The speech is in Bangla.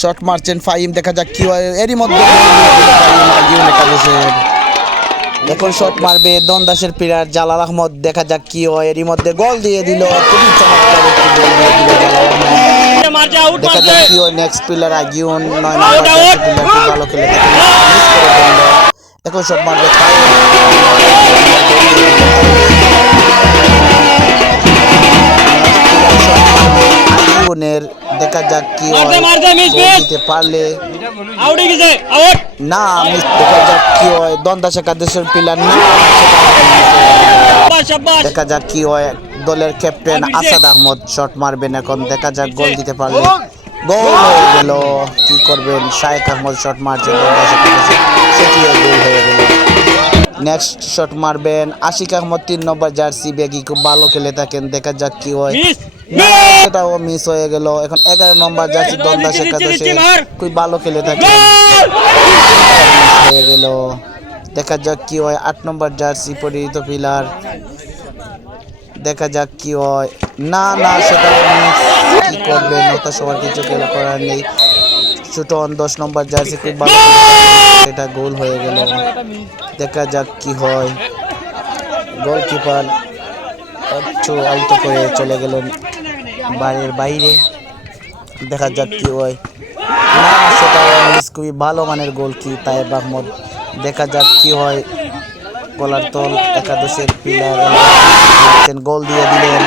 শট মারছেন ফাহিম, দেখা যাক কি হয়। এরই মধ্যে ফাহিম আগিউন একাদশের। এখন শট মারবে দন্দাসের প্লেয়ার জালাল আহমদ, দেখা যাক কি হয়। এরই মধ্যে গোল দিয়ে দিল, খুবই চমৎকার একটি গোল দিয়ে দিল জালাল আহমদ। দেখা যাক কি হয়। নেক্সট প্লেয়ার আগিউন 9 নম্বর জার্সি প্লেয়ার, খুব ভালো খেলে থাকে, মিস করে ফেলল। এখন শট মারবে ফাহিম, আগিউনের, দেখা যাক কি হয়। গোল দিতে পারলে না, মিস। দেখা যাক কি হয়। দন্দাস একাদশের প্লেয়ার না, দেখা যাক কি হয়। দলের ক্যাপ্টেন আসাদ আহমদ শট মারবেন এখন, দেখা যাক গোল দিতে পারলে। গোল হয়ে গেল। কি করবেন, শায়েক আহমদ শট মারছেন দন্দাস একাদশে, সেটিও গোল হয়ে গেল। নেক্সট শট মারবেন আশিক আহমদ 3 নম্বর জার্সি ব্যাগি, খুব ভালো খেলে থাকেন, দেখা যাক কি হয়। না, সেটাও মিস হয়ে গেল। এখন 11 নম্বর জার্সি দন্দাস একাদশে, খুব ভালো খেলে থাকেন, মিস হয়ে গেল। দেখা যাক কি হয়। 8 নম্বর জার্সি পরিহিত পিলার, দেখা যাক কি হয়। না না, সেটাও মিস। কি করবেন, হতাশ হওয়ার কিছু করার নেই। সুটন 10 নম্বর জার্সি, খুব ভালো খেলে থাকেন, সেটা গোল হয়ে গেল। দেখা যাক কি হয়। গোলকিপার একটু আলতো করে চলে গেলেন বাড়ির বাইরে, দেখা যাক কি হয়। না, সেটাও মিস। খুবই ভালো মানের গোল কি তায়েব আহমদ, দেখা যাক কি হয়। কলারতল একাদশের প্লেয়ার গোল দিয়ে দিলেন।